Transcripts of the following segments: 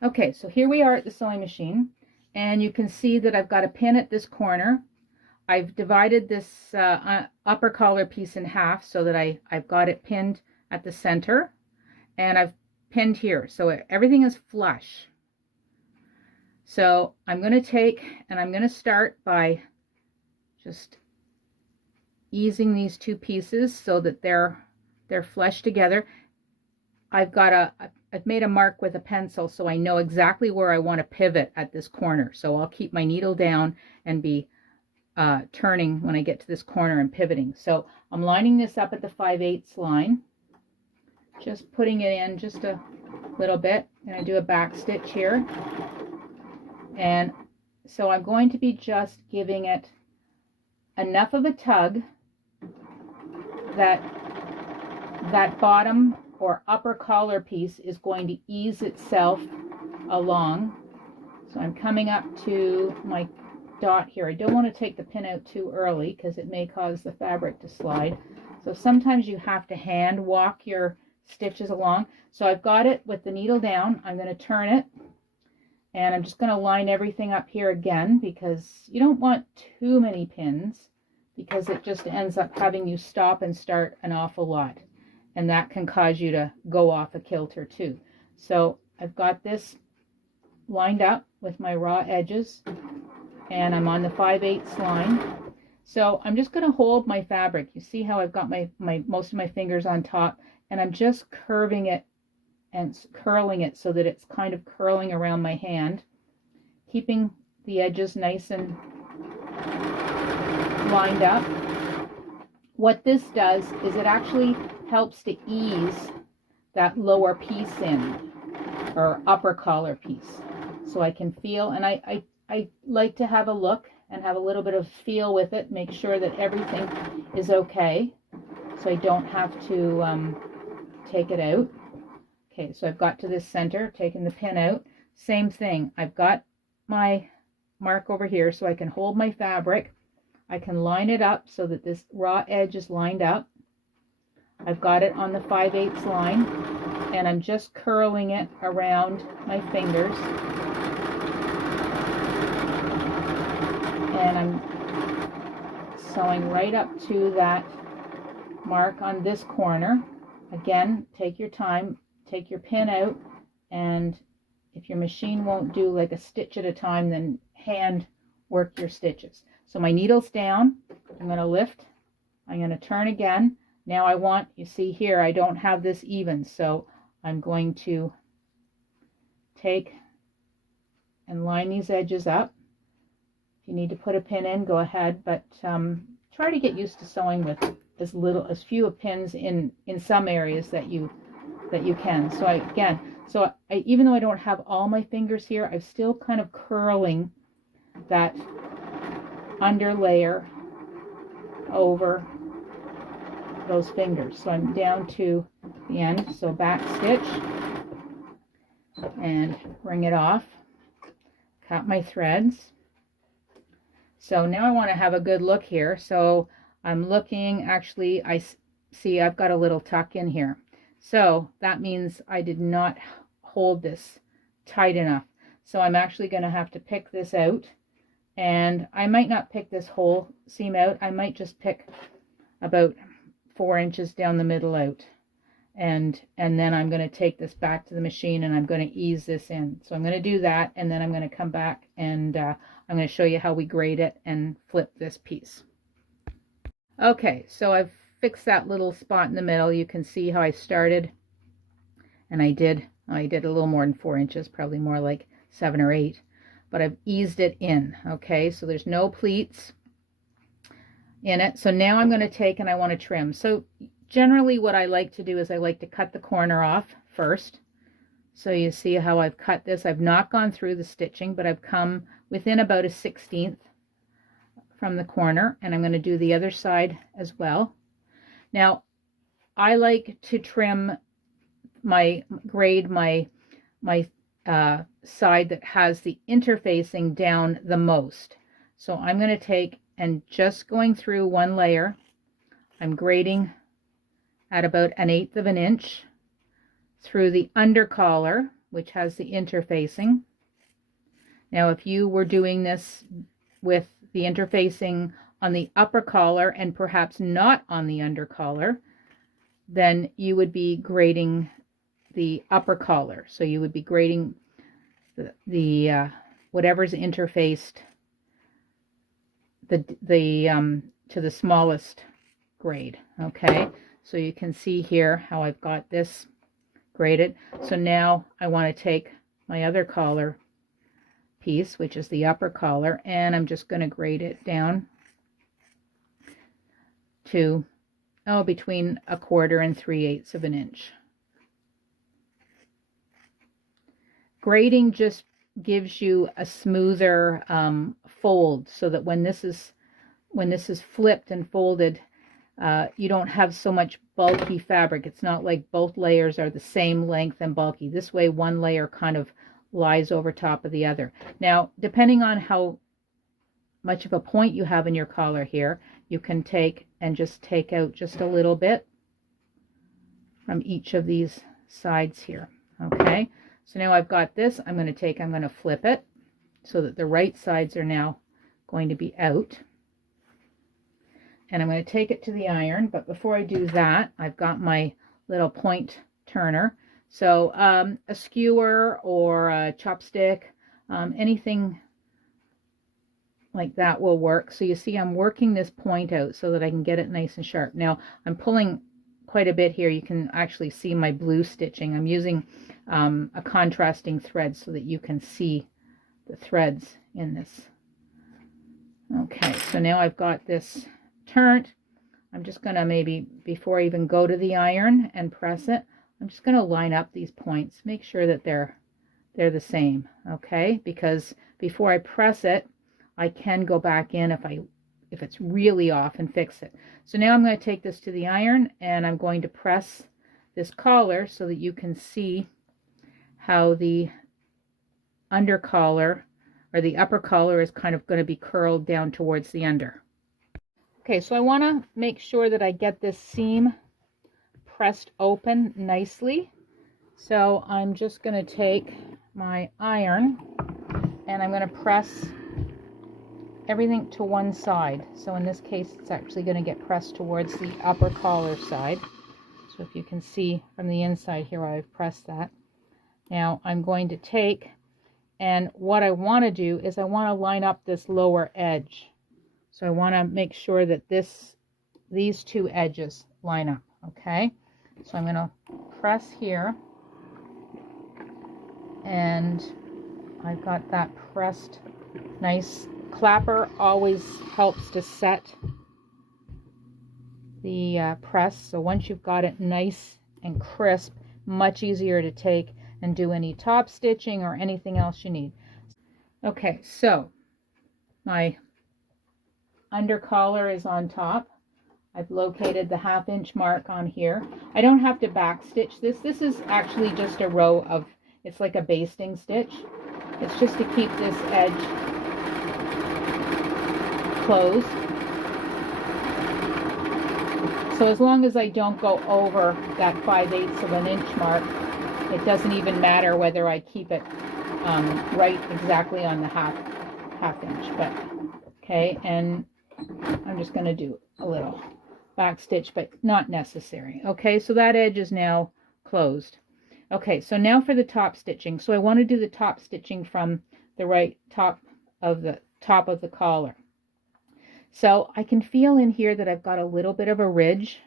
Okay, so here we are at the sewing machine, and you can see that I've got a pin at this corner. I've divided this upper collar piece in half so that I've got it pinned at the center, and I've pinned here, so everything is flush. So I'm going to take, and I'm going to start by just easing these two pieces so that they're flush together. I've made a mark with a pencil so I know exactly where I want to pivot at this corner. So I'll keep my needle down and be turning when I get to this corner and pivoting. So I'm lining this up at the 5/8 line, just putting it in just a little bit. I'm going to do a back stitch here. And so I'm going to be just giving it enough of a tug that that bottom or upper collar piece is going to ease itself along. So I'm coming up to my dot here. I don't want to take the pin out too early because it may cause the fabric to slide. So sometimes you have to hand walk your stitches along. So I've got it with the needle down. I'm going to turn it, and I'm just going to line everything up here again because you don't want too many pins because it just ends up having you stop and start an awful lot. And that can cause you to go off a kilter too. So I've got this lined up with my raw edges, and I'm on the 5/8 line. So I'm just going to hold my fabric. You see how I've got my most of my fingers on top, and I'm just curving it and curling it so that it's kind of curling around my hand, keeping the edges nice and lined up. What this does is it actually helps to ease that lower piece in, or upper collar piece. So I can feel, and I like to have a look and have a little bit of feel with it, make sure that everything is okay, so I don't have to take it out. Okay, so I've got to this center, taken the pin out. Same thing, I've got my mark over here so I can hold my fabric. I can line it up so that this raw edge is lined up. I've got it on the 5/8 line, and I'm just curling it around my fingers. And I'm sewing right up to that mark on this corner. Again, take your time, take your pin out, and if your machine won't do like a stitch at a time, then hand work your stitches. So my needle's down, I'm going to lift, I'm going to turn again. Now I want, you see here, I don't have this even, so I'm going to take and line these edges up. If you need to put a pin in, go ahead, but try to get used to sewing with as few pins in some areas that you can. So even though I don't have all my fingers here, I'm still kind of curling that under layer over those fingers. So I'm down to the end, so back stitch and bring it off, cut my threads. So now I want to have a good look here. So I'm looking, actually I see I've got a little tuck in here, so that means I did not hold this tight enough. So I'm actually going to have to pick this out, and I might not pick this whole seam out. I might just pick about 4 inches down the middle out, and then I'm going to take this back to the machine and I'm going to ease this in. So I'm going to do that, and then I'm going to come back and I'm going to show you how we grade it and flip this piece. Okay, so I've fixed that little spot in the middle. You can see how I started, and I did a little more than 4 inches, probably more like 7 or 8, but I've eased it in. Okay, so there's no pleats in it. So now I'm going to take and I want to trim. So generally what I like to do is I like to cut the corner off first. So you see how I've cut this. I've not gone through the stitching, but I've come within about a 1/16 from the corner, and I'm going to do the other side as well. Now I like to trim grade my side that has the interfacing down the most. So I'm going to take and just going through one layer, I'm grading at about 1/8 of an inch through the under collar, which has the interfacing. Now, if you were doing this with the interfacing on the upper collar and perhaps not on the under collar, then you would be grading the upper collar. So you would be grading the whatever's interfaced to the smallest grade. Okay, so you can see here how I've got this graded. So now I want to take my other collar piece, which is the upper collar, and I'm just going to grade it down to between 1/4 and 3/8 of an inch. Grading just gives you a smoother fold, so that when this is flipped and folded, you don't have so much bulky fabric. It's not like both layers are the same length and bulky. This way one layer kind of lies over top of the other. Now, depending on how much of a point you have in your collar here, you can take out just a little bit from each of these sides here. Okay, so now I've got this. I'm going to flip it so that the right sides are now going to be out. And I'm going to take it to the iron, but before I do that, I've got my little point turner. So a skewer or a chopstick, anything like that will work. So you see I'm working this point out so that I can get it nice and sharp. Now I'm pulling quite a bit here. You can actually see my blue stitching. I'm using a contrasting thread so that you can see the threads in this. Okay, so now I've got this turned. I'm just going to, maybe before I even go to the iron and press it, I'm just going to line up these points, make sure that they're the same, okay? Because before I press it, I can go back in if it's really off and fix it. So now I'm going to take this to the iron, and I'm going to press this collar so that you can see how the under collar or the upper collar is kind of going to be curled down towards the under. Okay, so I want to make sure that I get this seam pressed open nicely. So I'm just going to take my iron and I'm going to press everything to one side. So in this case, it's actually going to get pressed towards the upper collar side. So if you can see from the inside here, I've pressed that. Now I'm going to take, and what I want to do is I want to line up this lower edge. So I want to make sure that these two edges line up, okay? So I'm going to press here, and I've got that pressed nice. Clapper always helps to set the press, so once you've got it nice and crisp, much easier to take and do any top stitching or anything else you need. Okay, so my under collar is on top. I've located the 1/2 inch mark on here. I don't have to back stitch this. This is actually just a row of, it's like a basting stitch. It's just to keep this edge closed. So as long as I don't go over that 5/8 of an inch mark, it doesn't even matter whether I keep it right exactly on the half inch. But okay, and I'm just going to do a little back stitch, but not necessary. Okay, so that edge is now closed. Okay, so now for the top stitching. So I want to do the top stitching from the right top of the collar. So I can feel in here that I've got a little bit of a ridge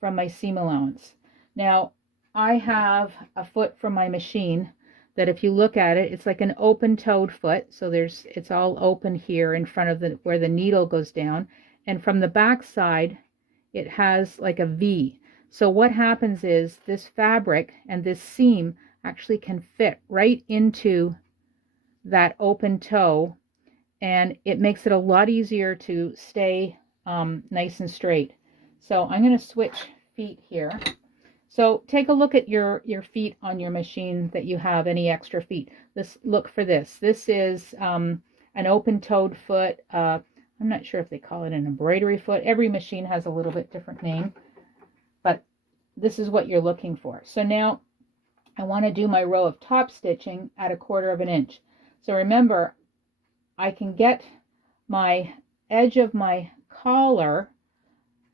from my seam allowance. Now I have a foot from my machine that, if you look at it, it's like an open-toed foot. So it's all open here in front of where the needle goes down, and from the back side it has like a V. So what happens is this fabric and this seam actually can fit right into that open toe, and it makes it a lot easier to stay nice and straight. So I'm going to switch feet here. So take a look at your feet on your machine that you have, any extra feet. Look for this. This is an open-toed foot. I'm not sure if they call it an embroidery foot. Every machine has a little bit different name, but this is what you're looking for. So now I want to do my row of top stitching at 1/4 of an inch. So remember, I can get my edge of my collar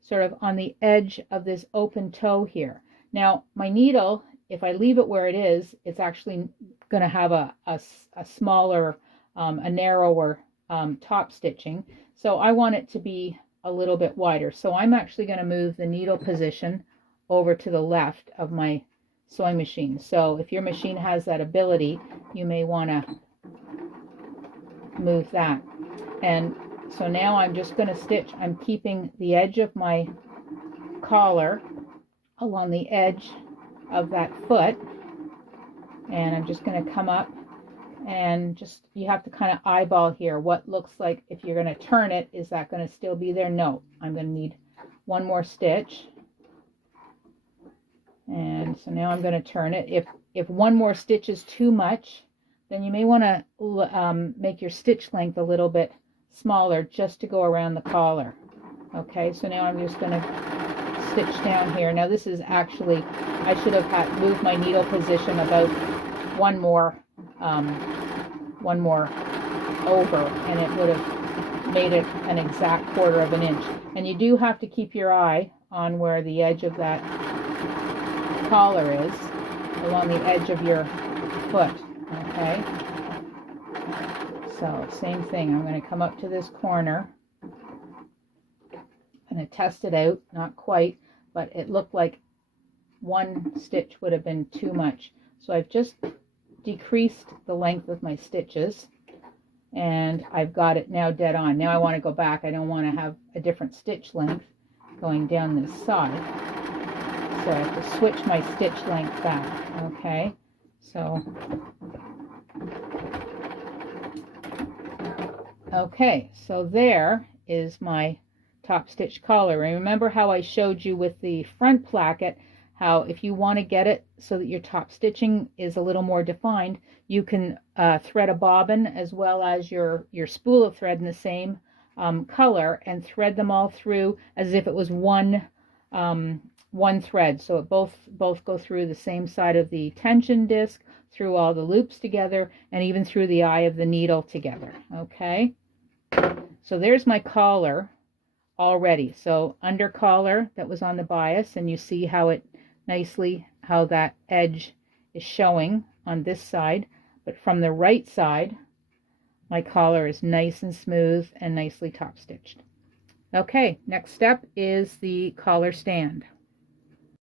sort of on the edge of this open toe here. Now my needle, if I leave it where it is, it's actually going to have a smaller, a narrower top stitching. So I want it to be a little bit wider. So I'm actually going to move the needle position over to the left of my sewing machine. So if your machine has that ability, you may want to move that. And so now I'm just going to stitch. I'm keeping the edge of my collar along the edge of that foot, and I'm just going to come up and just, you have to kind of eyeball here what looks like. If you're going to turn it, is that going to still be there? No, I'm going to need one more stitch. And so now I'm going to turn it. If one more stitch is too much, then you may want to make your stitch length a little bit smaller just to go around the collar. Okay, so now I'm just going to stitch down here. Now this is actually, I should have moved my needle position about one more over, and it would have made it an exact 1/4 of an inch. And you do have to keep your eye on where the edge of that collar is, along the edge of your foot. Okay, so same thing, I'm going to come up to this corner. I'm going to test it out, not quite, but it looked like one stitch would have been too much. So I've just decreased the length of my stitches, and I've got it now dead on. Now I want to go back. I don't want to have a different stitch length going down this side. So I have to switch my stitch length back. Okay, so there is my top stitch collar. And remember how I showed you with the front placket, how if you want to get it so that your top stitching is a little more defined, you can thread a bobbin as well as your spool of thread in the same color, and thread them all through as if it was one thread. So it both go through the same side of the tension disc, through all the loops together, and even through the eye of the needle together. Okay, so there's my collar already. So under collar that was on the bias, and you see how it nicely, how that edge is showing on this side, but from the right side my collar is nice and smooth and nicely top stitched. Okay, next step is the collar stand.